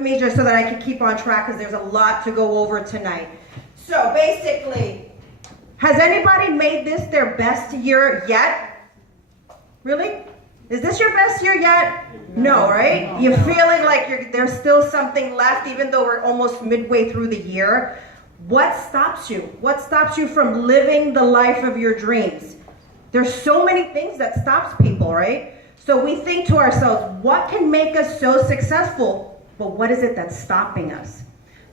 with me just so that I can keep on track because there's a lot to go over tonight. So basically, has anybody made this their best year yet? Really? Is this your best year yet? No, right? You're feeling like there's still something left even though we're almost midway through the year. What stops you? What stops you from living the life of your dreams? There's so many things that stops people, right? So we think to ourselves, what can make us so successful? But what is it that's stopping us?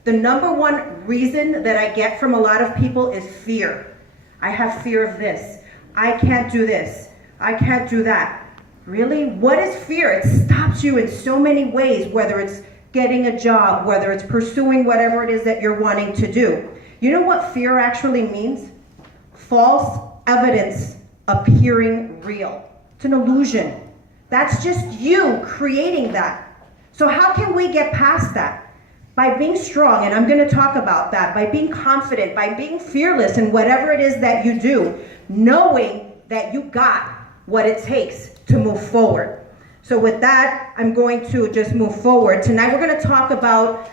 The number one reason that I get from a lot of people is fear. I have fear of this. I can't do this. I can't do that. Really? What is fear? It stops you in so many ways, whether it's getting a job, whether it's pursuing whatever it is that you're wanting to do. You know what fear actually means? False evidence appearing real. It's an illusion. That's just you creating that. So how can we get past that? By being strong, and I'm going to talk about that, by being confident, by being fearless in whatever it is that you do, knowing that you got what it takes to move forward. So with that, I'm going to just move forward. Tonight we're going to talk about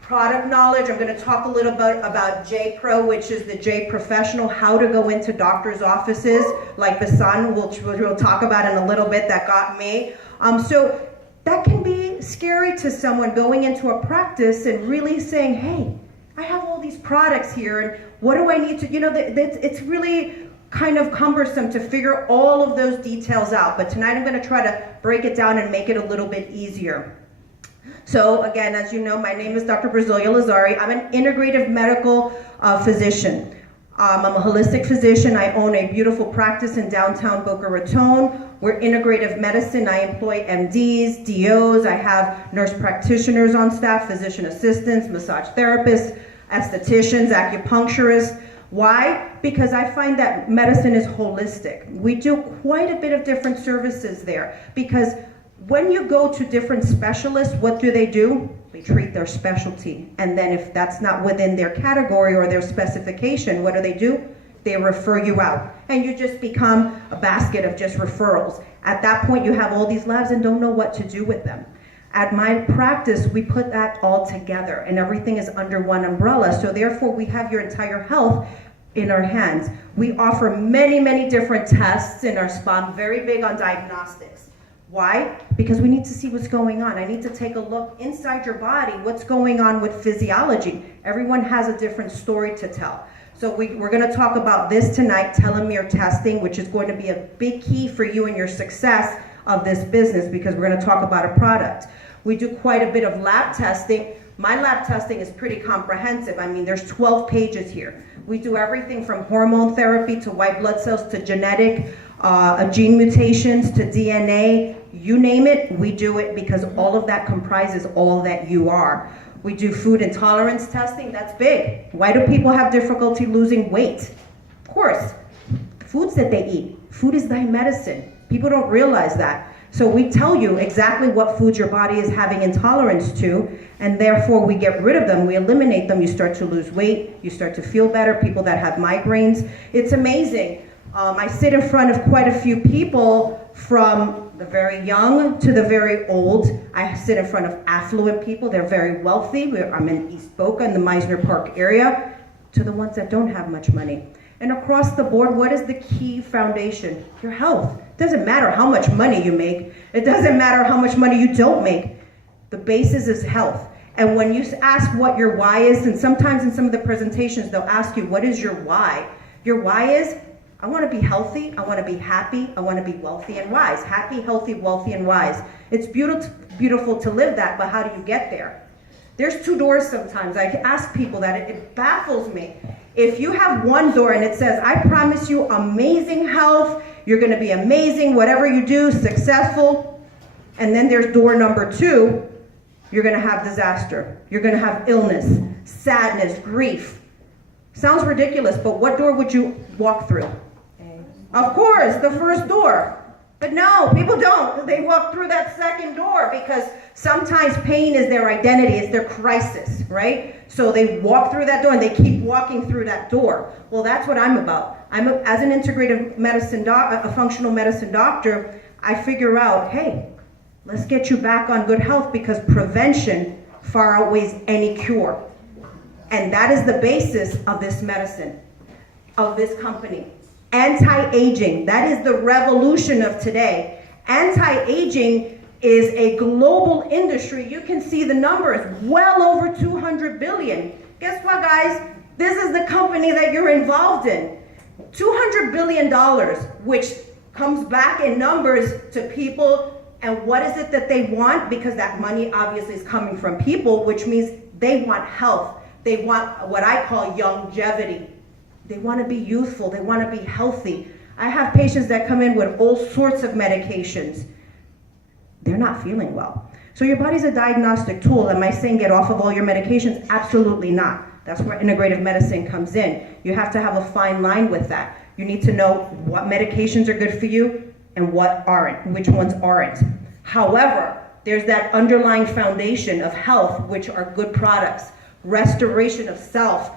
product knowledge. I'm going to talk a little bit about J-Pro, which is the J Professional, how to go into doctor's offices, like the son, which we'll talk about in a little bit, that got me. So that can be scary to someone going into a practice and really saying, hey, I have all these products here, and what do I need to, it's really kind of cumbersome to figure all of those details out. But tonight I'm going to try to break it down and make it a little bit easier. So again, as you know, my name is Dr. Brazelia Lazari. I'm an integrative medical physician. I'm a holistic physician. I own a beautiful practice in downtown Boca Raton. We're integrative medicine. I employ MDs, DOs. I have nurse practitioners on staff, physician assistants, massage therapists, estheticians, acupuncturists. Why? Because I find that medicine is holistic. We do quite a bit of different services there, because when you go to different specialists, what do? They treat their specialty. And then if that's not within their category or their specification, what do? They refer you out. And you just become a basket of just referrals. At that point, you have all these labs and don't know what to do with them. At my practice, we put that all together and everything is under one umbrella. So therefore, we have your entire health in our hands. We offer many, many different tests in our spa. I'm very big on diagnostics. Why? Because we need to see what's going on. I need to take a look inside your body, what's going on with physiology. Everyone has a different story to tell. So we're going to talk about this tonight, telomere testing, which is going to be a big key for you and your success of this business, because we're going to talk about a product. We do quite a bit of lab testing. My lab testing is pretty comprehensive. I mean, there's 12 pages here. We do everything from hormone therapy to white blood cells to genetic gene mutations to DNA. You name it, we do it, because all of that comprises all that you are. We do food intolerance testing. That's big. Why do people have difficulty losing weight? Of course, foods that they eat. Food is thy medicine. People don't realize that. So we tell you exactly what foods your body is having intolerance to, and therefore we get rid of them, we eliminate them, you start to lose weight, you start to feel better. People that have migraines, it's amazing. I sit in front of quite a few people, from the very young to the very old. I sit in front of affluent people, they're very wealthy. I'm in East Boca in the Meisner Park area, to the ones that don't have much money. And across the board, what is the key foundation? Your health. It doesn't matter how much money you make. It doesn't matter how much money you don't make. The basis is health. And when you ask what your why is, and sometimes in some of the presentations, they'll ask you, what is your why? Your why is, I want to be healthy, I want to be happy, I want to be wealthy and wise. Happy, healthy, wealthy, and wise. It's beautiful to live that, but how do you get there? There's two doors sometimes. I ask people that, it baffles me. If you have one door and it says, I promise you amazing health, you're going to be amazing, whatever you do, successful, and then there's door number 2, you're going to have disaster. You're going to have illness, sadness, grief. Sounds ridiculous, but what door would you walk through? Of course, the first door. But no, people don't. They walk through that second door, because sometimes pain is their identity, it's their crisis, right? So they walk through that door and they keep walking through that door. Well, that's what I'm about. As an integrative medicine a functional medicine doctor, I figure out, hey, let's get you back on good health, because prevention far outweighs any cure. And that is the basis of this medicine, of this company. Anti-aging, that is the revolution of today. Anti-aging is a global industry. You can see the numbers, well over 200 billion. Guess what, guys? This is the company that you're involved in. $200 billion, which comes back in numbers to people. And what is it that they want? Because that money obviously is coming from people, which means they want health. They want what I call longevity. They want to be youthful. They want to be healthy. I have patients that come in with all sorts of medications. They're not feeling well. So your body's a diagnostic tool. Am I saying get off of all your medications? Absolutely not. That's where integrative medicine comes in. You have to have a fine line with that. You need to know what medications are good for you and what aren't, which ones aren't. However, there's that underlying foundation of health, which are good products, restoration of self.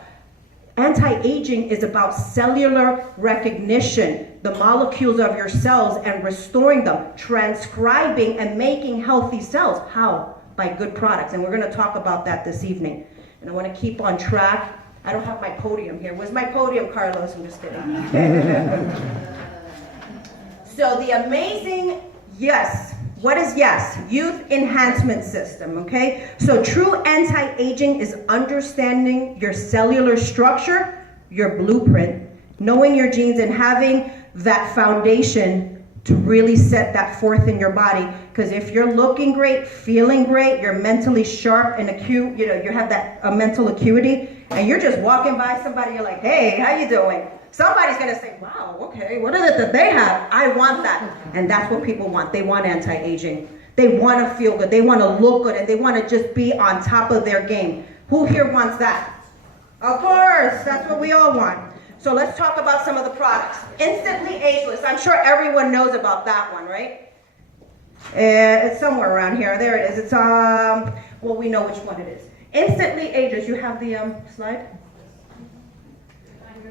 Anti-aging is about cellular recognition, the molecules of your cells and restoring them, transcribing and making healthy cells. How? By good products. And we're going to talk about that this evening. And I want to keep on track. I don't have my podium here. Where's my podium, Carlos? I'm just kidding. So the amazing, yes. What is yes? Youth enhancement system, okay? So true anti-aging is understanding your cellular structure, your blueprint, knowing your genes and having that foundation to really set that forth in your body. Because if you're looking great, feeling great, you're mentally sharp and acute, you have that mental acuity, and you're just walking by somebody, you're like, hey, how you doing? Somebody's gonna say, wow, okay, what is it that they have? I want that. And that's what people want. They want anti-aging. They wanna feel good, they wanna look good, and they wanna just be on top of their game. Who here wants that? Of course, that's what we all want. So let's talk about some of the products. Instantly ageless, I'm sure everyone knows about that one, right? It's somewhere around here, there it is. It's, well, we know which one it is. Instantly ageless, you have the slide?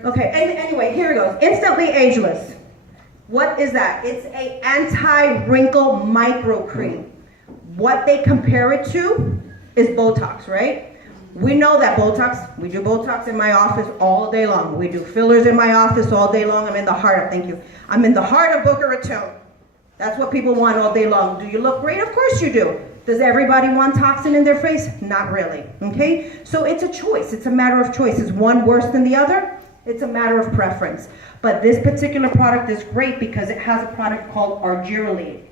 Okay, anyway, here it goes. Instantly ageless. What is that? It's a anti-wrinkle micro cream. What they compare it to is Botox, right? We know that Botox, we do Botox in my office all day long. We do fillers in my office all day long. I'm in the heart of, thank you. I'm in the heart of Boca Raton. That's what people want all day long. Do you look great? Of course you do. Does everybody want toxin in their face? Not really, okay? So it's a choice. It's a matter of choice. Is one worse than the other? It's a matter of preference. But this particular product is great because it has a product called argireline.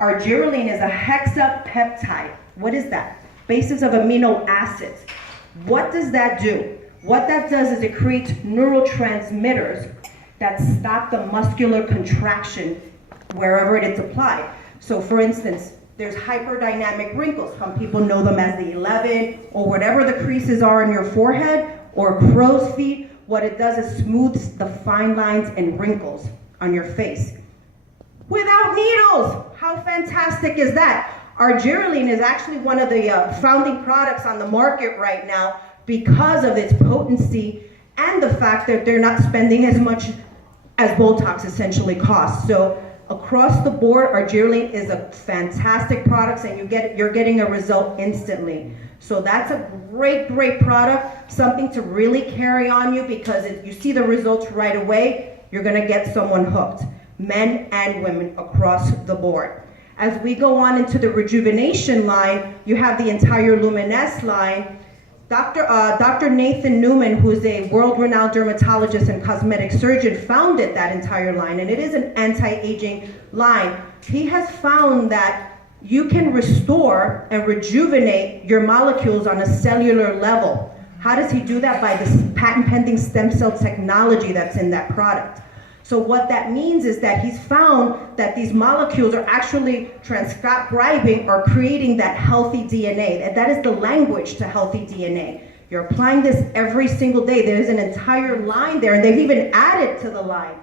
Argireline is a hexapeptide. What is that? Basis of amino acids. What does that do? What that does is it creates neurotransmitters that stop the muscular contraction wherever it is applied. So for instance, there's hyperdynamic wrinkles. Some people know them as the 11 or whatever the creases are in your forehead or crow's feet. What it does is smooths the fine lines and wrinkles on your face without needles. How fantastic is that? Argireline is actually one of the founding products on the market right now because of its potency and the fact that they're not spending as much as Botox essentially costs. So across the board, Argireline is a fantastic product, and you're getting a result instantly. So that's a great, great product, something to really carry on you because if you see the results right away, you're gonna get someone hooked, men and women across the board. As we go on into the rejuvenation line, you have the entire Luminesce line. Dr. Nathan Newman, who's a world-renowned dermatologist and cosmetic surgeon, founded that entire line, and it is an anti-aging line. He has found that you can restore and rejuvenate your molecules on a cellular level. How does he do that? By this patent-pending stem cell technology that's in that product. So what that means is that he's found that these molecules are actually transcribing or creating that healthy DNA. And that is the language to healthy DNA. You're applying this every single day. There's an entire line there, and they've even added to the line.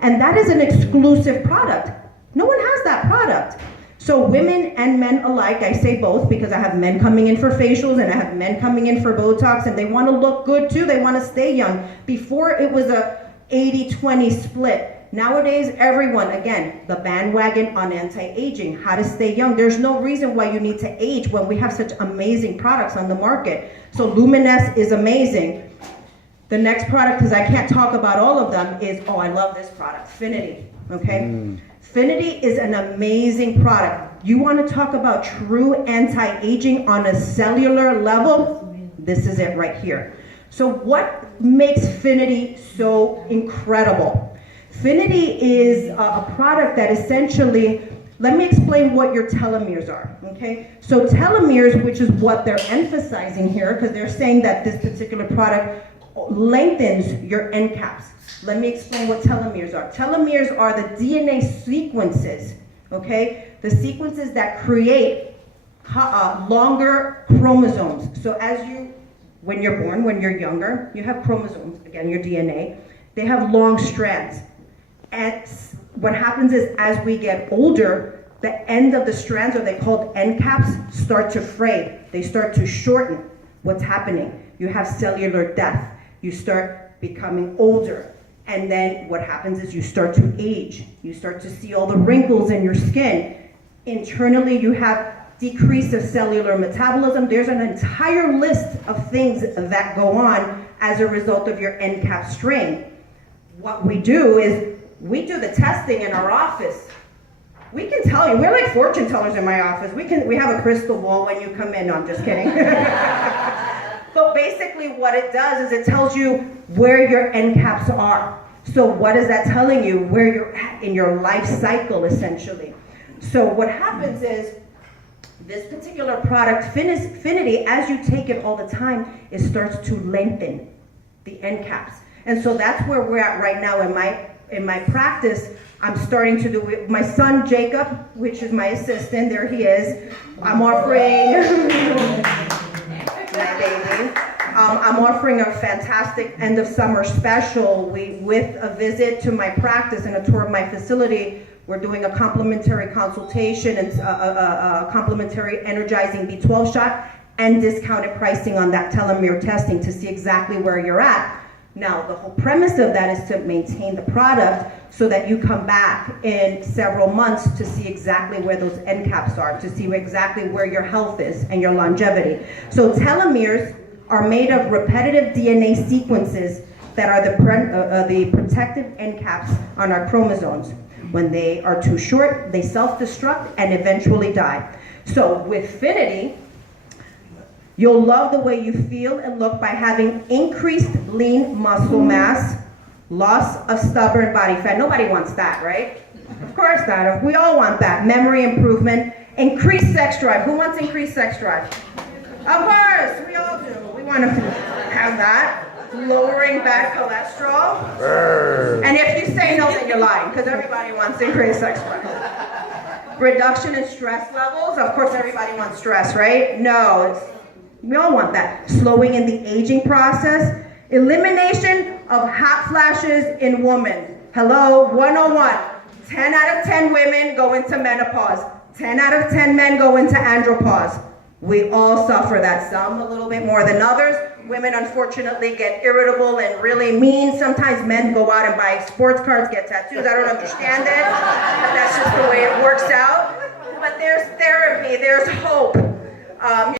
And that is an exclusive product. No one has that product. So women and men alike, I say both because I have men coming in for facials and I have men coming in for Botox, and they want to look good too. They want to stay young. Before it was a 80-20 split. Nowadays, everyone, again, the bandwagon on anti-aging, how to stay young. There's no reason why you need to age when we have such amazing products on the market. So Luminous is amazing. The next product, because I can't talk about all of them, is, oh, I love this product, Finity, okay? Finity is an amazing product. You want to talk about true anti-aging on a cellular level? This is it right here. So what makes Finity so incredible? Finity is a product that essentially, let me explain what your telomeres are, okay? So telomeres, which is what they're emphasizing here, because they're saying that this particular product lengthens your end caps. Let me explain what telomeres are. Telomeres are the DNA sequences, okay? The sequences that create longer chromosomes. So when you're born, when you're younger, you have chromosomes, again, your DNA. They have long strands. And what happens is, as we get older, the end of the strands, or they called end caps, start to fray. They start to shorten. What's happening? You have cellular death. You start becoming older. And then what happens is you start to age. You start to see all the wrinkles in your skin. Internally, you have decrease of cellular metabolism. There's an entire list of things that go on as a result of your end cap strain. What we do is, we do the testing in our office. We can tell you, we're like fortune tellers in my office. We have a crystal ball when you come in. No, I'm just kidding. But basically what it does is it tells you where your end caps are. So what is that telling you? Where you're at in your life cycle, essentially. So what happens is, this particular product, Finity, as you take it all the time, it starts to lengthen the end caps. And so that's where we're at right now in my practice. I'm starting to do it. My son Jacob, which is my assistant, there he is. I'm offering, my baby. I'm offering a fantastic end of summer special. With a visit to my practice and a tour of my facility, we're doing a complimentary consultation and a complimentary energizing B12 shot and discounted pricing on that telomere testing to see exactly where you're at. Now, the whole premise of that is to maintain the product so that you come back in several months to see exactly where those end caps are, to see exactly where your health is and your longevity. So telomeres are made of repetitive DNA sequences that are the protective end caps on our chromosomes. When they are too short, they self-destruct and eventually die. So with Finity, you'll love the way you feel and look by having increased lean muscle mass, loss of stubborn body fat. Nobody wants that, right? Of course not. We all want that. Memory improvement, increased sex drive. Who wants increased sex drive? Of course, we all do. We want to have that. Lowering bad cholesterol. And if you say no, then you're lying, because everybody wants increased sex drive. Reduction in stress levels. Of course, everybody wants stress, right? No, we all want that. Slowing in the aging process. Elimination of hot flashes in women. Hello, 101. 10 out of 10 women go into menopause. 10 out of 10 men go into andropause. We all suffer that, some a little bit more than others. Women, unfortunately, get irritable and really mean. Sometimes men go out and buy sports cars, get tattoos. I don't understand it, but that's just the way it works out. But there's therapy, there's hope.